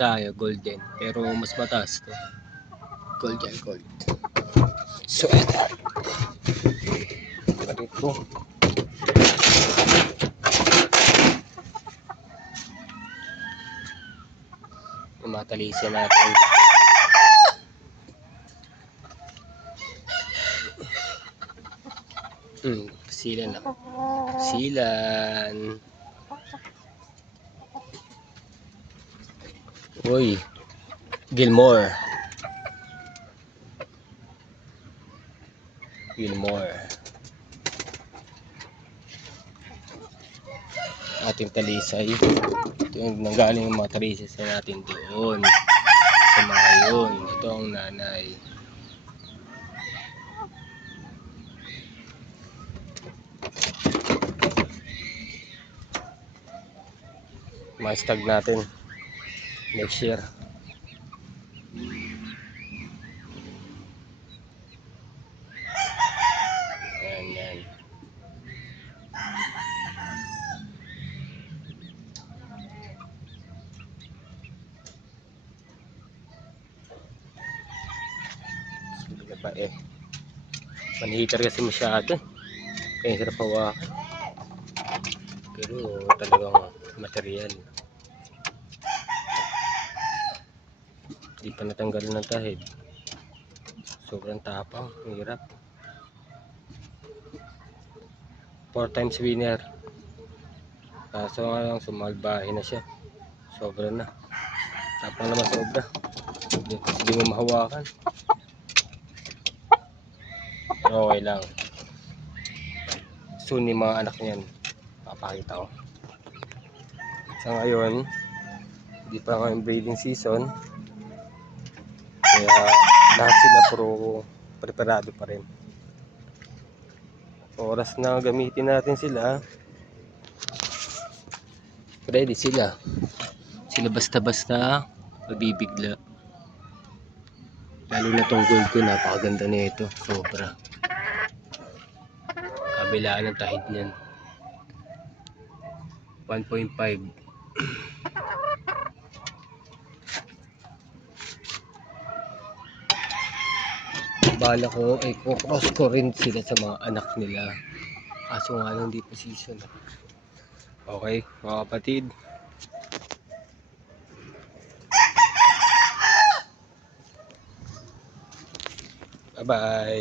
tayo, golden. Pero mas mataas to. Gold yan, gold. Sweater. Ganito. Yung mga talisyan natin. Silan na. Silan. Uy. Gilmore. Ating talisay. Ito yung nanggaling yung mga talisay natin doon. Sa mga yun. Ito ang nanay. Mga stag natin next year. Yan. Sige ba manhihitar kasi masyado. Kaya hirap hawakan. Pero talagang material. Di pa natanggalan ng tahid. Sobrang tapang, hirap. 4 times winner. Kaso nga lang sumalbahe na siya. Sobra na. Tapang naman sobra. Hindi mo mahawakan. Pero okay lang. Soon yung mga anak niyan papakita ko. Sa ngayon hindi pa ngayon breeding season, kaya lahat sila puro preparado pa rin. Oras na gamitin natin sila, ready sila basta-basta mabibigla. Lalo na tong gold ko, napakaganda na ito, sobra. Kabilaan ng tahid niyan 1.5. Bala ko ay cross ko rin sila sa mga anak nila, kaso nga lang di pa season. Okay mga kapatid, bye bye.